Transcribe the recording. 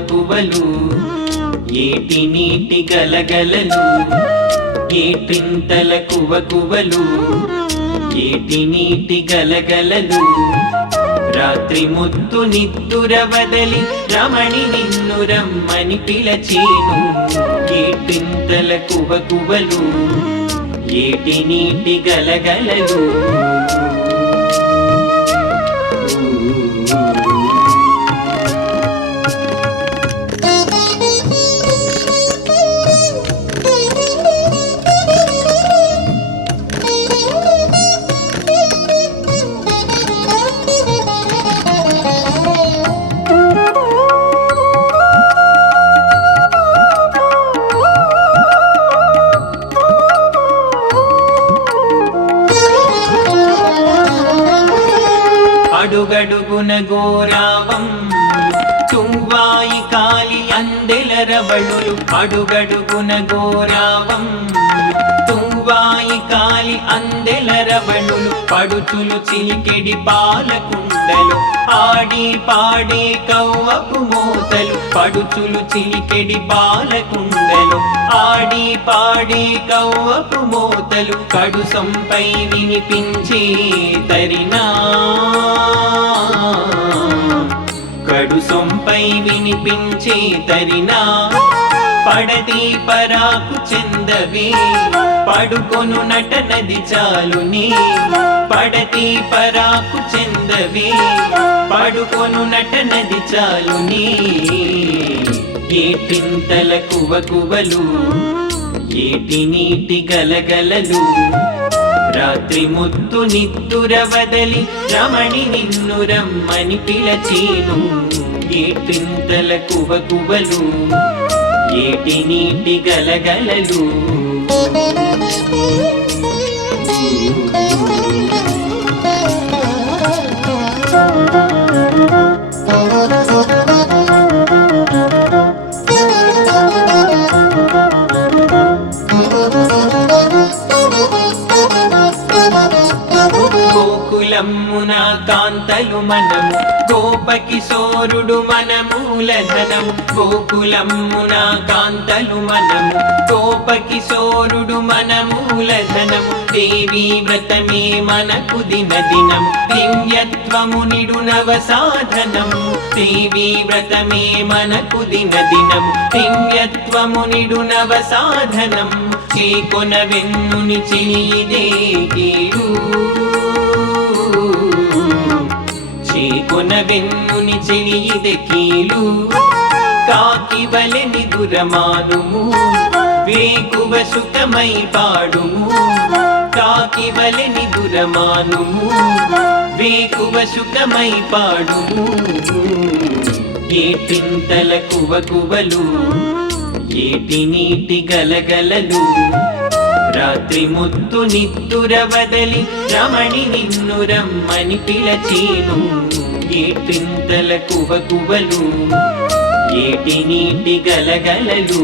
కువకువలు ఏటి నీటి గలగలలు ఏటింతల కువకువలు ఏటి నీటి గలగలలు రాత్రి ముత్తు నిత్తుర వదలి రమణి నిన్ను రమ్మని పిలచేను ఏటింతల కువకువలు ఏటి నీటి గలగలలు అడుగడుగున గోరావం తుంవాయి కాలి అందెలరవళులు అడుగడుగున గోరావం తుంవాయి కాలి అందెలరవళులు పడుచులు చిలికెడి పాలకుండలు ఆడి పాడే కవ్వపు మోతలు పడుచులు చిలికెడి పాలకుండలు ఆడి పాడే కవ్వపు మోతలు కడుసంపై వినిపించే తరినా కడుసంపై వినిపించే తరినా పడతి పరాకు చెందవే పడుకొను నటనది చాలుని పడతి పరాకు చెందవే పడుకొను నటనది చాలుని ఏటింతల కువకువలు ఏటి నీటి గలగలలు రాత్రి ముత్తు నిత్తుర వదలి రమణి నిన్ను రమ్మని పిలచేను ఏటింతల కువకువలు ఏటి నీటి గలగలలు గోకులమ్మున కాంతలు మనము గోపకిశోరుడు మన మూలధనము గోకులమ్మున కాంతలు మనము గోపకిశోరుడు మన మూలధనము దేవీ వ్రతమే మనకు దినదినము దివ్యత్వము నిడు నవ సాధనము దేవీ వ్రతమే మనకు దినదినము దివ్యత్వము నిడు నవ సాధనము చేకొన వెన్నుని చిలిదే కీడు చేకొన వెన్నుని చెలియిదే కీలు కాకి వలెని దురమానుము వేకువ సుఖమై పాడుము కాకి వలెని దురమానుము వేకువ సుఖమై పాడుము ఏటింతల కువకువలు ఏటి నీటి గలగలలు రాత్రి ముత్తు నిత్తుర వదలి రమణి నిన్ను రమ్మని పిలచేను ఏటింతల కువకువలు ఏటి నీటి గలగలలు